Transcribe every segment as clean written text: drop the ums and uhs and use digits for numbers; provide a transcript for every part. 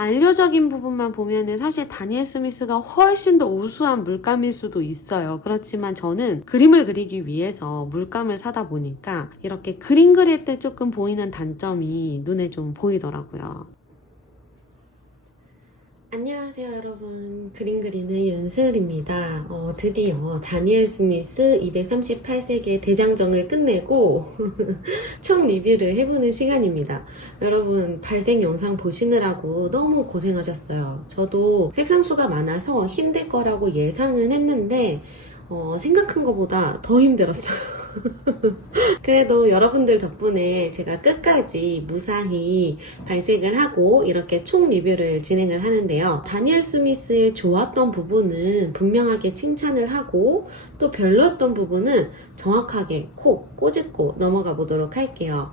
안료적인 부분만 보면은 사실 다니엘 스미스가 훨씬 더 우수한 물감일 수도 있어요. 그렇지만 저는 그림을 그리기 위해서 물감을 사다 보니까 이렇게 그림 그릴 때 조금 보이는 단점이 눈에 좀 보이더라고요. 안녕하세요 여러분, 그림 그리는 윤슬입니다. 드디어 다니엘 스미스 238세기의 대장정을 끝내고 총 리뷰를 해보는 시간입니다. 여러분, 발색 영상 보시느라고 너무 고생하셨어요. 저도 색상수가 많아서 힘들 거라고 예상은 했는데 생각한 것보다 더 힘들었어요. 그래도 여러분들 덕분에 제가 끝까지 무사히 발색을 하고 이렇게 총 리뷰를 진행을 하는데요. 다니엘 스미스의 좋았던 부분은 분명하게 칭찬을 하고 또 별로였던 부분은 정확하게 콕 꼬집고 넘어가 보도록 할게요.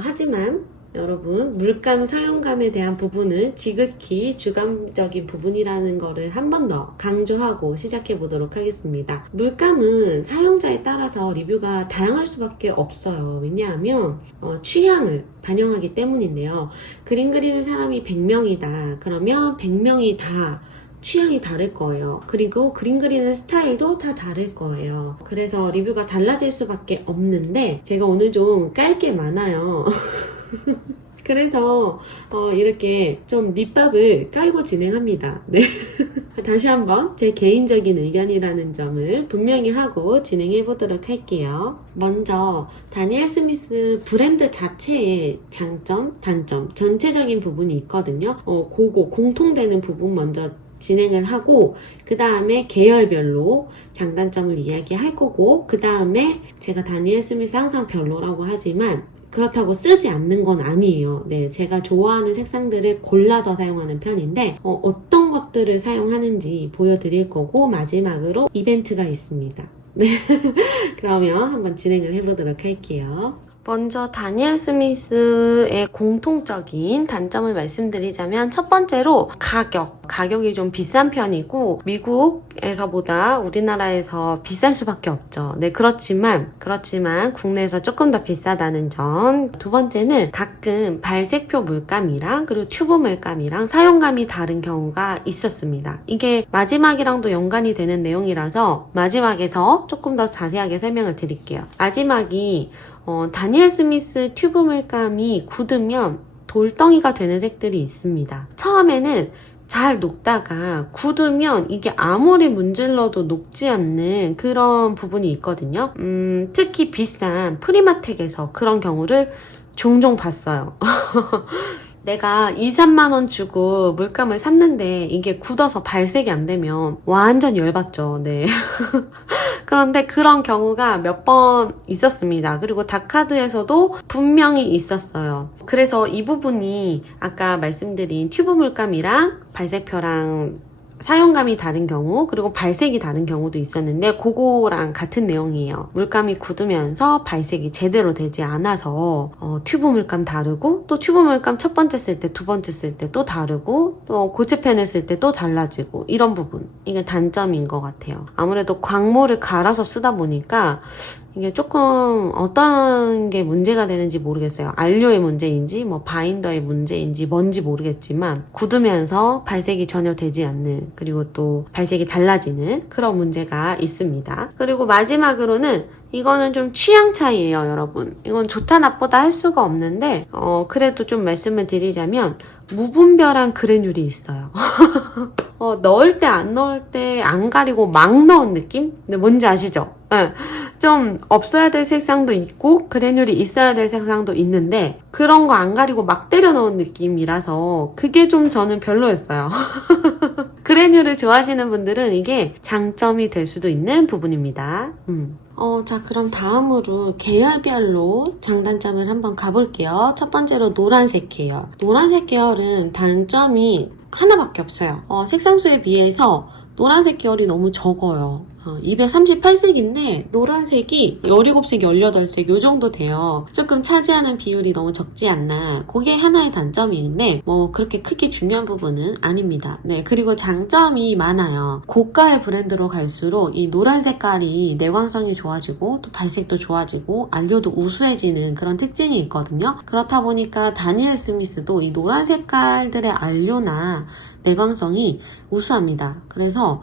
하지만 여러분, 물감 사용감에 대한 부분은 지극히 주관적인 부분이라는 거를 한 번 더 강조하고 시작해 보도록 하겠습니다. 물감은 사용자에 따라서 리뷰가 다양할 수밖에 없어요. 왜냐하면 취향을 반영하기 때문인데요. 그림 그리는 사람이 100명이다. 그러면 100명이 다 취향이 다를 거예요. 그리고 그림 그리는 스타일도 다 다를 거예요. 그래서 리뷰가 달라질 수밖에 없는데 제가 오늘 좀 깔 게 많아요. 그래서 이렇게 좀 밑밥을 깔고 진행합니다. 네. 다시 한번 제 개인적인 의견이라는 점을 분명히 하고 진행해 보도록 할게요. 먼저 다니엘 스미스 브랜드 자체의 장점, 단점, 전체적인 부분이 있거든요. 그거 공통되는 부분 먼저 진행을 하고 그 다음에 계열별로 장단점을 이야기할 거고 그 다음에 제가 다니엘 스미스 항상 별로라고 하지만 그렇다고 쓰지 않는 건 아니에요. 네, 제가 좋아하는 색상들을 골라서 사용하는 편인데 어떤 것들을 사용하는지 보여드릴 거고 마지막으로 이벤트가 있습니다. 네, 그러면 한번 진행을 해보도록 할게요. 먼저 다니엘 스미스의 공통적인 단점을 말씀드리자면 첫 번째로 가격이 좀 비싼 편이고 미국에서보다 우리나라에서 비쌀 수밖에 없죠. 네, 그렇지만 국내에서 조금 더 비싸다는 점. 두 번째는 가끔 발색표 물감이랑 그리고 튜브 물감이랑 사용감이 다른 경우가 있었습니다. 이게 마지막이랑도 연관이 되는 내용이라서 마지막에서 조금 더 자세하게 설명을 드릴게요. 마지막이 다니엘 스미스 튜브 물감이 굳으면 돌덩이가 되는 색들이 있습니다. 처음에는 잘 녹다가 굳으면 이게 아무리 문질러도 녹지 않는 그런 부분이 있거든요. 특히 비싼 프리마텍에서 그런 경우를 종종 봤어요. 내가 2, 3만원 주고 물감을 샀는데 이게 굳어서 발색이 안 되면 완전 열받죠. 네. 그런데 그런 경우가 몇 번 있었습니다. 그리고 다카드에서도 분명히 있었어요. 그래서 이 부분이 아까 말씀드린 튜브 물감이랑 발색표랑 사용감이 다른 경우 그리고 발색이 다른 경우도 있었는데 그거랑 같은 내용이에요. 물감이 굳으면서 발색이 제대로 되지 않아서 튜브 물감 다르고 또 튜브 물감 첫 번째 쓸 때 두 번째 쓸 때 또 다르고 또 고체펜을 쓸 때 또 달라지고 이런 부분, 이게 단점인 것 같아요. 아무래도 광물을 갈아서 쓰다 보니까 이게 조금 어떤 게 문제가 되는지 모르겠어요. 안료의 문제인지 뭐 바인더의 문제인지 뭔지 모르겠지만 굳으면서 발색이 전혀 되지 않는, 그리고 또 발색이 달라지는 그런 문제가 있습니다. 그리고 마지막으로는 이거는 좀 취향 차이예요, 여러분. 이건 좋다 나쁘다 할 수가 없는데 그래도 좀 말씀을 드리자면 무분별한 그래놀이 있어요. 넣을 때 안 넣을 때 안 가리고 막 넣은 느낌? 네, 뭔지 아시죠? 네. 좀 없어야 될 색상도 있고 그래놀이 있어야 될 색상도 있는데 그런 거 안 가리고 막 때려 넣은 느낌이라서 그게 좀 저는 별로였어요. 그래놀을 좋아하시는 분들은 이게 장점이 될 수도 있는 부분입니다. 자, 그럼 다음으로 계열별로 장단점을 한번 가볼게요. 첫 번째로 노란색 계열. 노란색 계열은 단점이 하나밖에 없어요. 색상수에 비해서 노란색 계열이 너무 적어요. 238색인데 노란색이 17색, 18색 요 정도 돼요. 조금 차지하는 비율이 너무 적지 않나. 그게 하나의 단점인데 뭐 그렇게 크게 중요한 부분은 아닙니다. 네, 그리고 장점이 많아요. 고가의 브랜드로 갈수록 이 노란 색깔이 내광성이 좋아지고 또 발색도 좋아지고 안료도 우수해지는 그런 특징이 있거든요. 그렇다 보니까 다니엘 스미스도 이 노란 색깔들의 안료나 내광성이 우수합니다. 그래서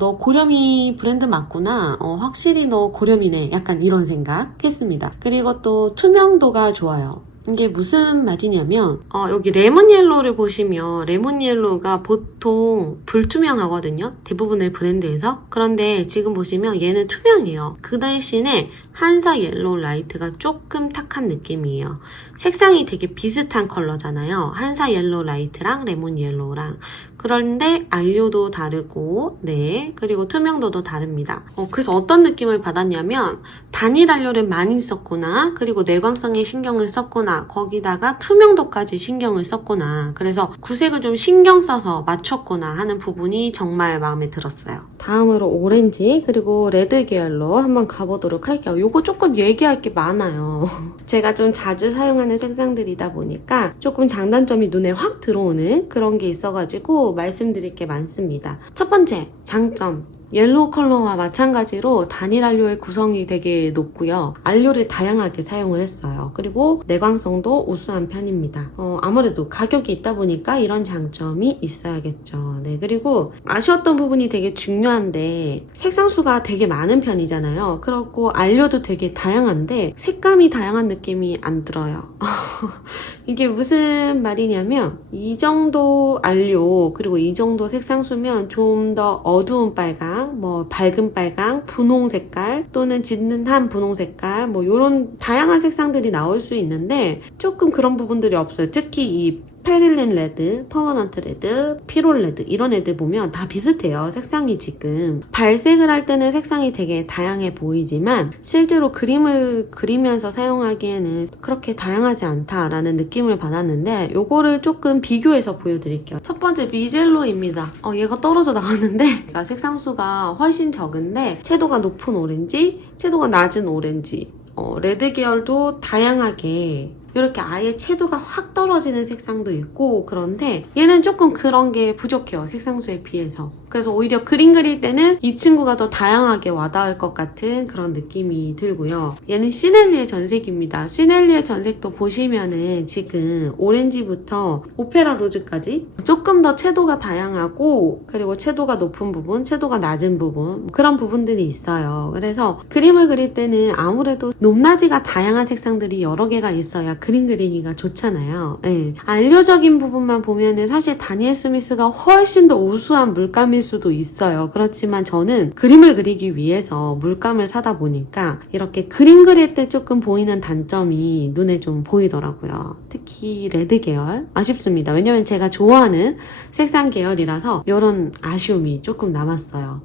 너 고렴이 브랜드 맞구나. 확실히 너 고렴이네. 약간 이런 생각 했습니다. 그리고 또 투명도가 좋아요. 이게 무슨 말이냐면 여기 레몬 옐로우를 보시면 레몬 옐로우가 보통 불투명하거든요. 대부분의 브랜드에서. 그런데 지금 보시면 얘는 투명해요. 그 대신에 한사 옐로우 라이트가 조금 탁한 느낌이에요. 색상이 되게 비슷한 컬러잖아요. 한사 옐로우 라이트랑 레몬 옐로우랑. 그런데 안료도 다르고 네, 그리고 투명도도 다릅니다. 그래서 어떤 느낌을 받았냐면 단일 안료를 많이 썼구나, 그리고 내광성에 신경을 썼구나, 거기다가 투명도까지 신경을 썼구나, 그래서 구색을 좀 신경 써서 맞췄구나 하는 부분이 정말 마음에 들었어요. 다음으로 오렌지 그리고 레드 계열로 한번 가보도록 할게요. 요거 조금 얘기할 게 많아요. 제가 좀 자주 사용하는 색상들이다 보니까 조금 장단점이 눈에 확 들어오는 그런 게 있어가지고 말씀드릴 게 많습니다. 첫 번째 장점, 옐로우 컬러와 마찬가지로 단일 안료의 구성이 되게 높고요. 안료를 다양하게 사용을 했어요. 그리고 내광성도 우수한 편입니다. 아무래도 가격이 있다 보니까 이런 장점이 있어야겠죠. 네, 그리고 아쉬웠던 부분이 되게 중요한데 색상수가 되게 많은 편이잖아요. 그렇고 안료도 되게 다양한데 색감이 다양한 느낌이 안 들어요. 이게 무슨 말이냐면 이 정도 안료 그리고 이 정도 색상수면 좀 더 어두운 빨강, 뭐 밝은 빨강, 분홍 색깔 또는 짙은 분홍 색깔 뭐 이런 다양한 색상들이 나올 수 있는데 조금 그런 부분들이 없어요. 특히 이 페릴린 레드, 퍼머넌트 레드, 피롤 레드 이런 애들 보면 다 비슷해요. 색상이 지금 발색을 할 때는 색상이 되게 다양해 보이지만 실제로 그림을 그리면서 사용하기에는 그렇게 다양하지 않다라는 느낌을 받았는데 요거를 조금 비교해서 보여드릴게요. 첫 번째 미젤로입니다. 얘가 떨어져 나갔는데 색상수가 훨씬 적은데 채도가 높은 오렌지, 채도가 낮은 오렌지, 레드 계열도 다양하게 이렇게 아예 채도가 확 떨어지는 색상도 있고, 그런데 얘는 조금 그런 게 부족해요. 색상수에 비해서. 그래서 오히려 그림 그릴 때는 이 친구가 더 다양하게 와닿을 것 같은 그런 느낌이 들고요. 얘는 시넬리의 전색입니다. 시넬리의 전색도 보시면은 지금 오렌지부터 오페라 로즈까지 조금 더 채도가 다양하고, 그리고 채도가 높은 부분, 채도가 낮은 부분, 그런 부분들이 있어요. 그래서 그림을 그릴 때는 아무래도 높낮이가 다양한 색상들이 여러 개가 있어야 그림 그리기가 좋잖아요. 네. 안료적인 부분만 보면은 사실 다니엘 스미스가 훨씬 더 우수한 물감일 수도 있어요. 그렇지만 저는 그림을 그리기 위해서 물감을 사다 보니까 이렇게 그림 그릴 때 조금 보이는 단점이 눈에 좀 보이더라고요. 특히 레드 계열 아쉽습니다. 왜냐면 제가 좋아하는 색상 계열이라서 이런 아쉬움이 조금 남았어요.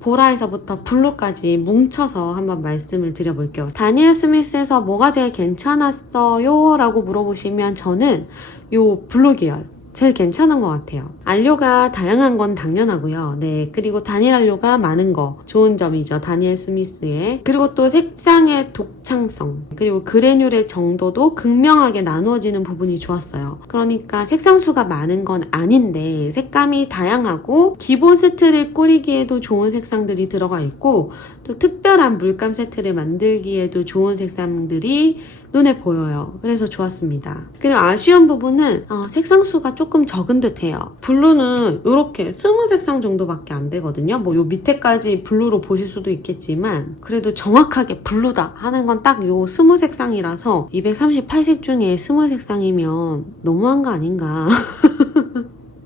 보라에서부터 블루까지 뭉쳐서 한번 말씀을 드려볼게요. 다니엘 스미스에서 뭐가 제일 괜찮았어요? 라고 물어보시면 저는 요 블루 계열 제일 괜찮은 것 같아요. 안료가 다양한 건 당연하고요. 네, 그리고 단일 안료가 많은 거 좋은 점이죠. 다니엘 스미스의. 그리고 또 색상의 독창성, 그리고 그래뉼의 정도도 극명하게 나누어지는 부분이 좋았어요. 그러니까 색상수가 많은 건 아닌데 색감이 다양하고 기본 세트를 꾸리기에도 좋은 색상들이 들어가 있고, 또 특별한 물감 세트를 만들기에도 좋은 색상들이 눈에 보여요. 그래서 좋았습니다. 그리고 아쉬운 부분은 색상수가 조금 적은 듯해요. 블루는 이렇게 20색상 정도밖에 안 되거든요. 뭐 요 밑에까지 블루로 보실 수도 있겠지만 그래도 정확하게 블루다 하는 건 딱 요 20색상이라서 238색 중에 20색상이면 너무한 거 아닌가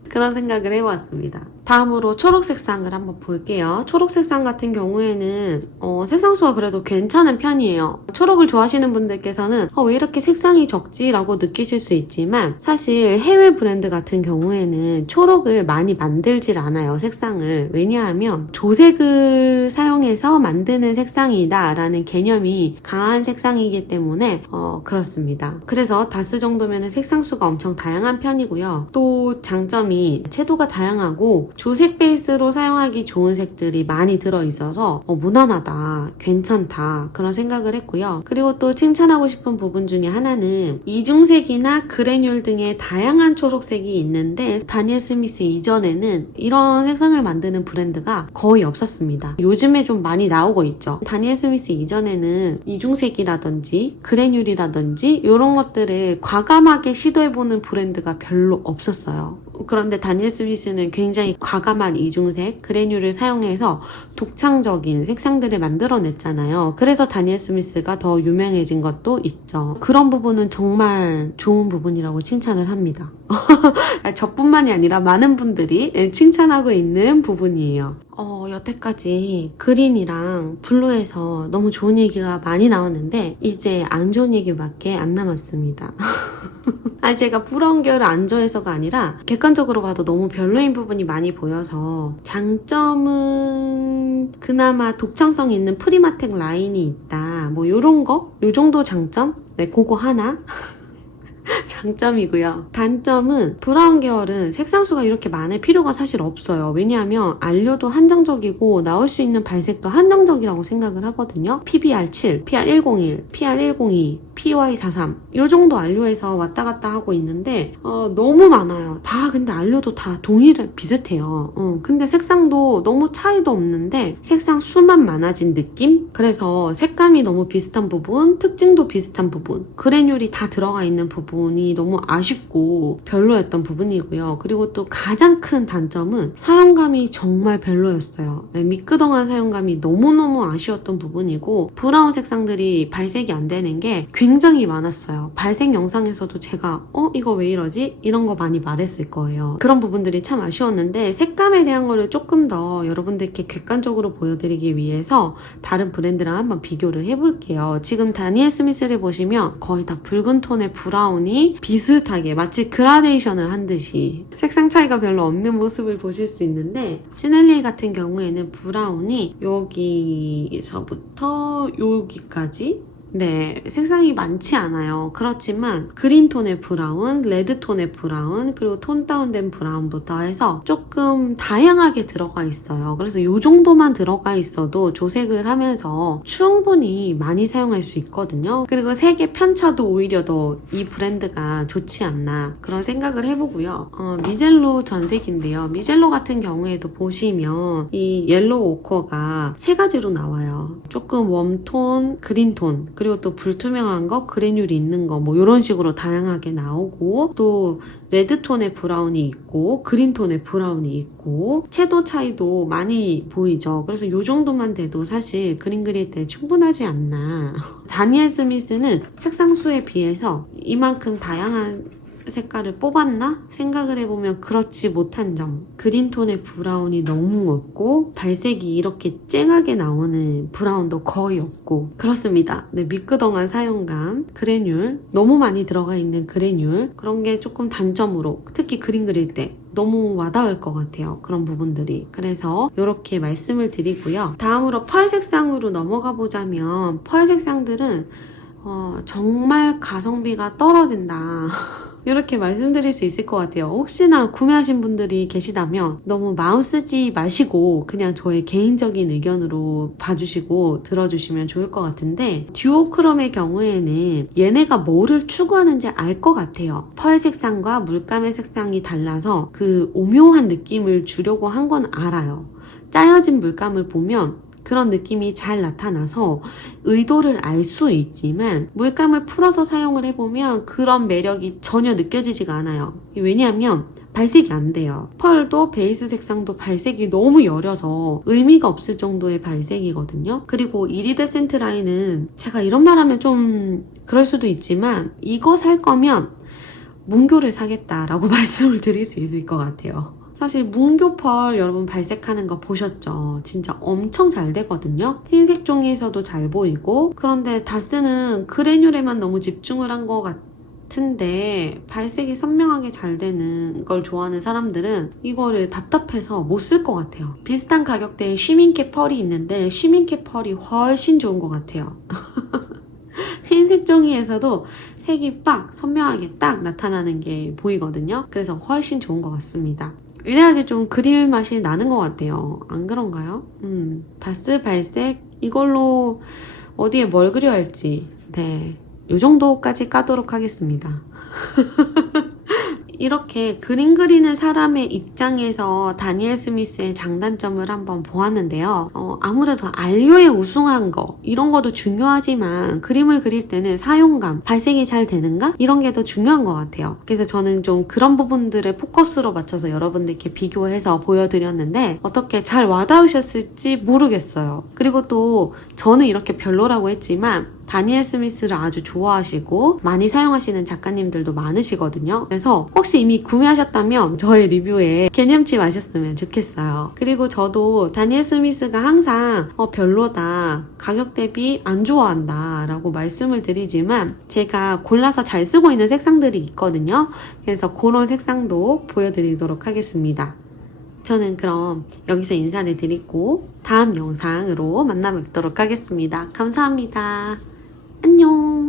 그런 생각을 해보았습니다. 다음으로 초록 색상을 한번 볼게요. 초록 색상 같은 경우에는 색상수가 그래도 괜찮은 편이에요. 초록을 좋아하시는 분들께서는 왜 이렇게 색상이 적지? 라고 느끼실 수 있지만 사실 해외 브랜드 같은 경우에는 초록을 많이 만들질 않아요. 색상을. 왜냐하면 조색을 사용해서 만드는 색상이다 라는 개념이 강한 색상이기 때문에 그렇습니다. 그래서 다스 정도면 색상수가 엄청 다양한 편이고요. 또 장점이 채도가 다양하고 조색 베이스로 사용하기 좋은 색들이 많이 들어있어서 무난하다, 괜찮다 그런 생각을 했고요. 그리고 또 칭찬하고 싶은 부분 중에 하나는 이중색이나 그래뉼 등의 다양한 초록색이 있는데 다니엘 스미스 이전에는 이런 색상을 만드는 브랜드가 거의 없었습니다. 요즘에 좀 많이 나오고 있죠. 다니엘 스미스 이전에는 이중색이라든지 그래뉼이라든지 이런 것들을 과감하게 시도해보는 브랜드가 별로 없었어요. 그런데 다니엘 스미스는 굉장히 과감한 이중색, 그래뉼을 사용해서 독창적인 색상들을 만들어냈잖아요. 그래서 다니엘 스미스가 더 유명해진 것도 있죠. 그런 부분은 정말 좋은 부분이라고 칭찬을 합니다. 저뿐만이 아니라 많은 분들이 칭찬하고 있는 부분이에요. 여태까지 그린이랑 블루에서 너무 좋은 얘기가 많이 나왔는데 이제 안 좋은 얘기밖에 안 남았습니다. 제가 브라운 계열을 안 좋아해서가 아니라 객관적으로 봐도 너무 별로인 부분이 많이 보여서 장점은 그나마 독창성 있는 프리마텍 라인이 있다. 뭐 요런 거? 요 정도 장점? 네, 그거 하나? 장점이고요. 단점은 브라운 계열은 색상수가 이렇게 많을 필요가 사실 없어요. 왜냐하면 안료도 한정적이고 나올 수 있는 발색도 한정적이라고 생각을 하거든요. PBR7, PR101, PR102, PY43 이 정도 안료에서 왔다 갔다 하고 있는데 너무 많아요. 다 근데 안료도 다 비슷해요. 근데 색상도 너무 차이도 없는데 색상 수만 많아진 느낌? 그래서 색감이 너무 비슷한 부분, 특징도 비슷한 부분, 그래뉼이 다 들어가 있는 부분이 너무 아쉽고 별로였던 부분이고요. 그리고 또 가장 큰 단점은 사용감이 정말 별로였어요. 미끄덩한 사용감이 너무너무 아쉬웠던 부분이고 브라운 색상들이 발색이 안 되는 게 굉장히 많았어요. 발색 영상에서도 제가 이거 왜 이러지? 이런 거 많이 말했을 거예요. 그런 부분들이 참 아쉬웠는데 색감에 대한 거를 조금 더 여러분들께 객관적으로 보여드리기 위해서 다른 브랜드랑 한번 비교를 해볼게요. 지금 다니엘 스미스를 보시면 거의 다 붉은 톤의 브라운이 비슷하게 마치 그라데이션을 한 듯이 색상 차이가 별로 없는 모습을 보실 수 있는데 시넬리 같은 경우에는 브라운이 여기서부터 여기까지 네, 색상이 많지 않아요. 그렇지만 그린톤의 브라운, 레드톤의 브라운, 그리고 톤 다운된 브라운부터 해서 조금 다양하게 들어가 있어요. 그래서 이 정도만 들어가 있어도 조색을 하면서 충분히 많이 사용할 수 있거든요. 그리고 색의 편차도 오히려 더 이 브랜드가 좋지 않나 그런 생각을 해보고요. 미젤로 전색인데요. 미젤로 같은 경우에도 보시면 이 옐로우 오커가 세 가지로 나와요. 조금 웜톤, 그린톤, 그리고 또 불투명한 거, 그래뉼이 있는 거, 뭐 이런 식으로 다양하게 나오고 또 레드톤의 브라운이 있고 그린톤의 브라운이 있고 채도 차이도 많이 보이죠. 그래서 이 정도만 돼도 사실 그림 그릴 때 충분하지 않나. 다니엘 스미스는 색상수에 비해서 이만큼 다양한 색깔을 뽑았나? 생각을 해보면 그렇지 못한 점. 그린톤의 브라운이 너무 없고 발색이 이렇게 쨍하게 나오는 브라운도 거의 없고 그렇습니다. 네, 미끄덩한 사용감, 그래뉼, 너무 많이 들어가 있는 그래뉼 그런 게 조금 단점으로 특히 그림 그릴 때 너무 와닿을 것 같아요. 그런 부분들이. 그래서 이렇게 말씀을 드리고요. 다음으로 펄 색상으로 넘어가 보자면 펄 색상들은 정말 가성비가 떨어진다. 이렇게 말씀드릴 수 있을 것 같아요. 혹시나 구매하신 분들이 계시다면 너무 마음 쓰지 마시고 그냥 저의 개인적인 의견으로 봐주시고 들어주시면 좋을 것 같은데 듀오크롬의 경우에는 얘네가 뭐를 추구하는지 알 것 같아요. 펄 색상과 물감의 색상이 달라서 그 오묘한 느낌을 주려고 한 건 알아요. 짜여진 물감을 보면 그런 느낌이 잘 나타나서 의도를 알 수 있지만 물감을 풀어서 사용을 해보면 그런 매력이 전혀 느껴지지가 않아요. 왜냐하면 발색이 안 돼요. 펄도 베이스 색상도 발색이 너무 여려서 의미가 없을 정도의 발색이거든요. 그리고 이리데센트 라인은 제가 이런 말 하면 좀 그럴 수도 있지만 이거 살 거면 문교를 사겠다라고 말씀을 드릴 수 있을 것 같아요. 사실 문교펄 여러분 발색하는 거 보셨죠? 진짜 엄청 잘 되거든요. 흰색 종이에서도 잘 보이고, 그런데 다스는 그래뉼에만 너무 집중을 한 것 같은데 발색이 선명하게 잘 되는 걸 좋아하는 사람들은 이거를 답답해서 못 쓸 것 같아요. 비슷한 가격대에 쉬밍캡 펄이 있는데 쉬밍캡 펄이 훨씬 좋은 것 같아요. 흰색 종이에서도 색이 빡 선명하게 딱 나타나는 게 보이거든요. 그래서 훨씬 좋은 것 같습니다. 이래야지 좀 그릴 맛이 나는 것 같아요. 안 그런가요? 다스 발색 이걸로 어디에 뭘 그려야 할지 네, 이 정도까지 까도록 하겠습니다. 이렇게 그림 그리는 사람의 입장에서 다니엘 스미스의 장단점을 한번 보았는데요. 아무래도 알료에 우승한 거 이런 것도 중요하지만 그림을 그릴 때는 사용감, 발색이 잘 되는가? 이런 게 더 중요한 것 같아요. 그래서 저는 좀 그런 부분들을 포커스로 맞춰서 여러분들께 비교해서 보여드렸는데 어떻게 잘 와닿으셨을지 모르겠어요. 그리고 또 저는 이렇게 별로라고 했지만 다니엘 스미스를 아주 좋아하시고 많이 사용하시는 작가님들도 많으시거든요. 그래서 혹시 이미 구매하셨다면 저의 리뷰에 개념치 마셨으면 좋겠어요. 그리고 저도 다니엘 스미스가 항상 별로다, 가격 대비 안 좋아한다 라고 말씀을 드리지만 제가 골라서 잘 쓰고 있는 색상들이 있거든요. 그래서 그런 색상도 보여드리도록 하겠습니다. 저는 그럼 여기서 인사를 드리고 다음 영상으로 만나 뵙도록 하겠습니다. 감사합니다. 안녕.